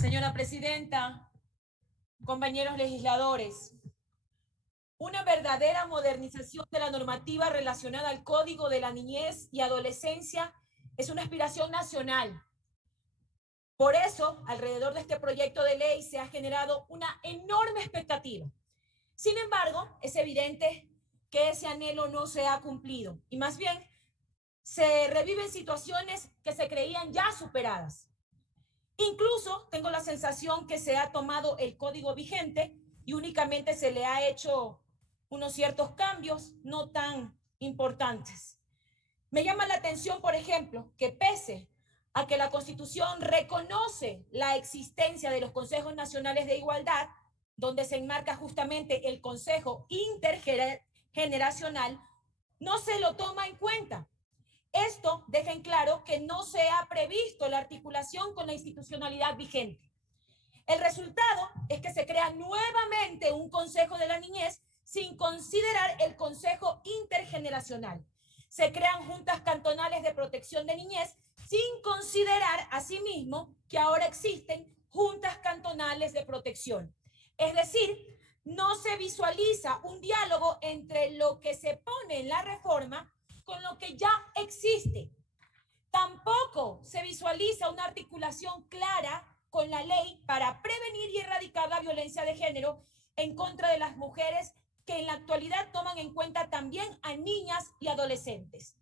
Señora Presidenta, compañeros legisladores, una verdadera modernización de la normativa relacionada al Código de la Niñez y Adolescencia es una aspiración nacional. Por eso, alrededor de este proyecto de ley se ha generado una enorme expectativa. Sin embargo, es evidente que ese anhelo no se ha cumplido y más bien se reviven situaciones que se creían ya superadas. Incluso tengo la sensación que se ha tomado el código vigente y únicamente se le ha hecho unos ciertos cambios no tan importantes. Me llama la atención, por ejemplo, que pese a que la Constitución reconoce la existencia de los Consejos Nacionales de Igualdad, donde se enmarca justamente el Consejo Intergeneracional, no se lo toma en cuenta. Esto deja en claro que no se ha previsto la articulación con la institucionalidad vigente. El resultado es que se crea nuevamente un Consejo de la Niñez sin considerar el Consejo Intergeneracional. Se crean juntas cantonales de protección de niñez sin considerar asimismo que ahora existen juntas cantonales de protección. Es decir, no se visualiza un diálogo entre lo que se pone en la reforma con lo que ya existe. Tampoco se visualiza una articulación clara con la ley para prevenir y erradicar la violencia de género en contra de las mujeres que en la actualidad toman en cuenta también a niñas y adolescentes.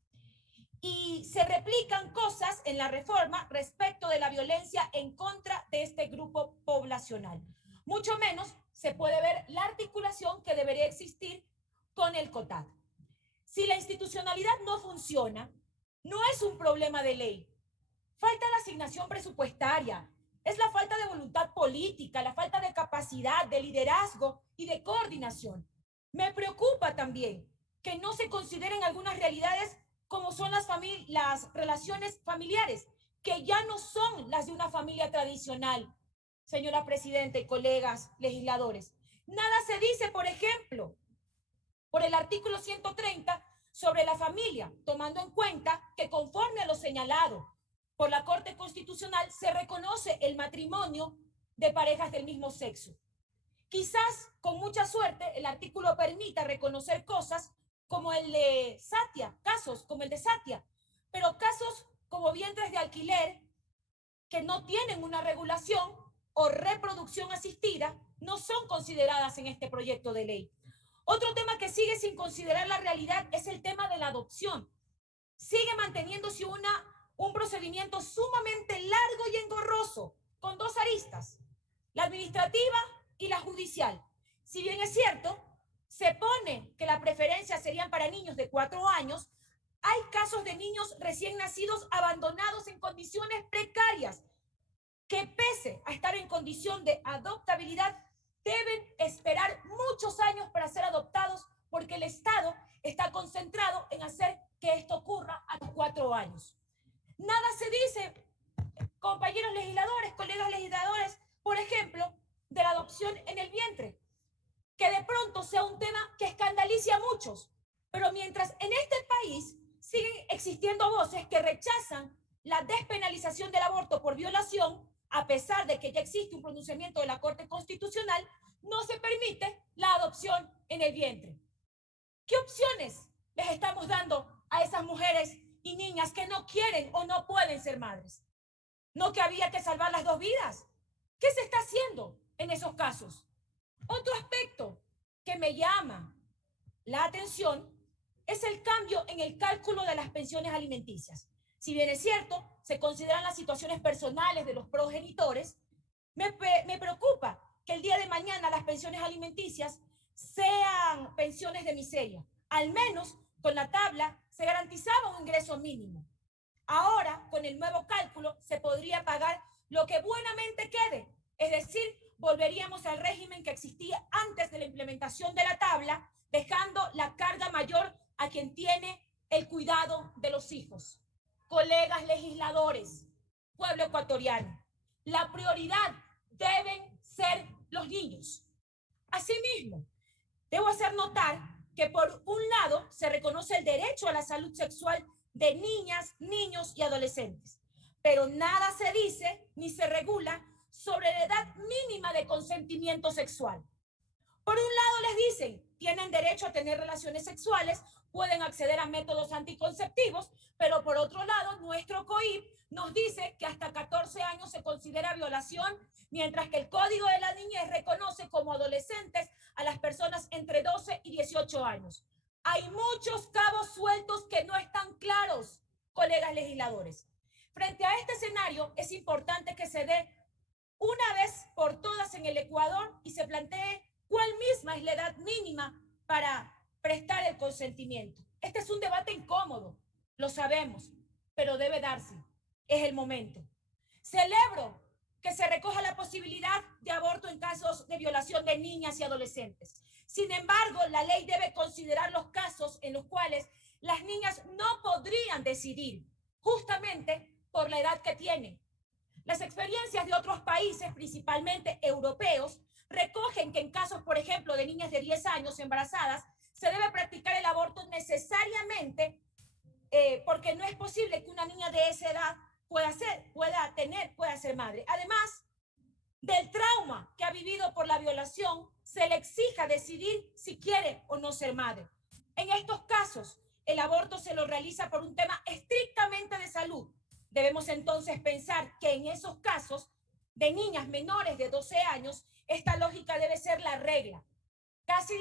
Y se replican cosas en la reforma respecto de la violencia en contra de este grupo poblacional. Mucho menos se puede ver la articulación que debería existir con el COTAD. Si la institucionalidad no funciona, no es un problema de ley. Falta la asignación presupuestaria, es la falta de voluntad política, la falta de capacidad, de liderazgo y de coordinación. Me preocupa también que no se consideren algunas realidades como son las relaciones familiares, que ya no son las de una familia tradicional. Señora Presidenta y colegas legisladores, nada se dice, por ejemplo, por el artículo 130 sobre la familia, tomando en cuenta que conforme a lo señalado por la Corte Constitucional se reconoce el matrimonio de parejas del mismo sexo. Quizás con mucha suerte el artículo permita reconocer cosas como el de Satia, casos como el de Satia, pero casos como vientres de alquiler que no tienen una regulación o reproducción asistida no son consideradas en este proyecto de ley. Otro tema que sigue sin considerar la realidad es el tema de la adopción. Sigue manteniéndose un procedimiento sumamente largo y engorroso, con dos aristas, la administrativa y la judicial. Si bien es cierto, se pone que la preferencia serían para niños de 4 años, hay casos de niños recién nacidos abandonados en condiciones precarias, que pese a estar en condición de adoptabilidad, deben esperar muchos años para ser adoptados porque el Estado está concentrado en hacer que esto ocurra a los 4 años. Nada se dice, compañeros legisladores, colegas legisladores, por ejemplo, de la adopción en el vientre, que de pronto sea un tema que escandalice a muchos, pero mientras en este país siguen existiendo voces que rechazan la despenalización del aborto por violación, a pesar de que ya existe un pronunciamiento de la Corte Constitucional, no se permite la adopción en el vientre. ¿Qué opciones les estamos dando a esas mujeres y niñas que no quieren o no pueden ser madres? ¿No que había que salvar las dos vidas? ¿Qué se está haciendo en esos casos? Otro aspecto que me llama la atención es el cambio en el cálculo de las pensiones alimenticias. Si bien es cierto, se consideran las situaciones personales de los progenitores, me preocupa que el día de mañana las pensiones alimenticias sean pensiones de miseria. Al menos con la tabla se garantizaba un ingreso mínimo. Ahora, con el nuevo cálculo, se podría pagar lo que buenamente quede. Es decir, volveríamos al régimen que existía antes de la implementación de la tabla, dejando la carga mayor a quien tiene el cuidado de los hijos. Colegas legisladores, pueblo ecuatoriano, la prioridad deben ser los niños. Asimismo, debo hacer notar que por un lado se reconoce el derecho a la salud sexual de niñas, niños y adolescentes, pero nada se dice ni se regula sobre la edad mínima de consentimiento sexual. Por un lado les dicen, tienen derecho a tener relaciones sexuales, pueden acceder a métodos anticonceptivos, pero por otro lado, nuestro COIP nos dice que hasta 14 años se considera violación, mientras que el Código de la Niñez reconoce como adolescentes a las personas entre 12 y 18 años. Hay muchos cabos sueltos que no están claros, colegas legisladores. Frente a este escenario, es importante que se dé una vez por todas en el Ecuador y se plantee cuál misma es la edad mínima para prestar el consentimiento. Este es un debate incómodo, lo sabemos, pero debe darse. Es el momento. Celebro que se recoja la posibilidad de aborto en casos de violación de niñas y adolescentes. Sin embargo, la ley debe considerar los casos en los cuales las niñas no podrían decidir, justamente por la edad que tienen. Las experiencias de otros países, principalmente europeos, recogen que en casos, por ejemplo, de niñas de 10 años embarazadas, se debe practicar el aborto necesariamente porque no es posible que una niña de esa edad pueda ser madre. Además del trauma que ha vivido por la violación, se le exija decidir si quiere o no ser madre. En estos casos, el aborto se lo realiza por un tema estrictamente de salud. Debemos entonces pensar que en esos casos de niñas menores de 12 años, esta lógica debe ser la regla. Caso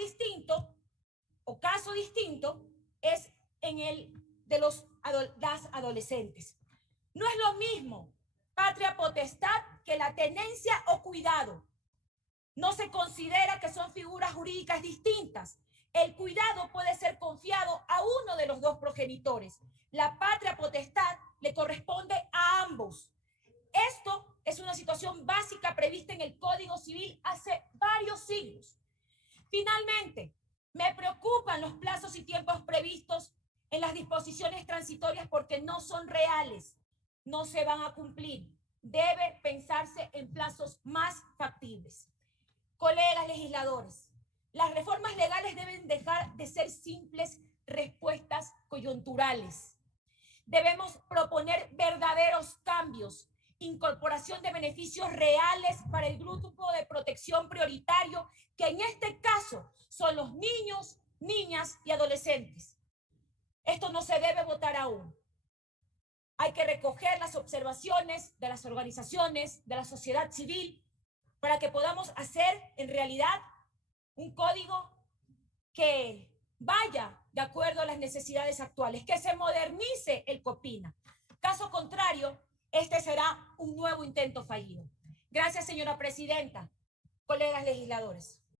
distinto es en el de las adolescentes. No es lo mismo patria potestad que la tenencia o cuidado. No se considera que son figuras jurídicas distintas. El cuidado puede ser confiado a uno de los dos progenitores. La patria potestad le corresponde a ambos. Esto es una situación básica prevista en el Código Civil hace varios siglos. Finalmente, me preocupan los plazos y tiempos previstos en las disposiciones transitorias porque no son reales, no se van a cumplir. Debe pensarse en plazos más factibles. Colegas legisladores, las reformas legales deben dejar de ser simples respuestas coyunturales. Debemos proponer verdaderos cambios, incorporación de beneficios reales para el grupo de protección prioritario, que en este caso son los niños, niñas y adolescentes. Esto no se debe votar aún. Hay que recoger las observaciones de las organizaciones, de la sociedad civil, para que podamos hacer en realidad un código que vaya de acuerdo a las necesidades actuales, que se modernice el COPINA. Caso contrario, este será un nuevo intento fallido. Gracias, señora presidenta, colegas legisladores.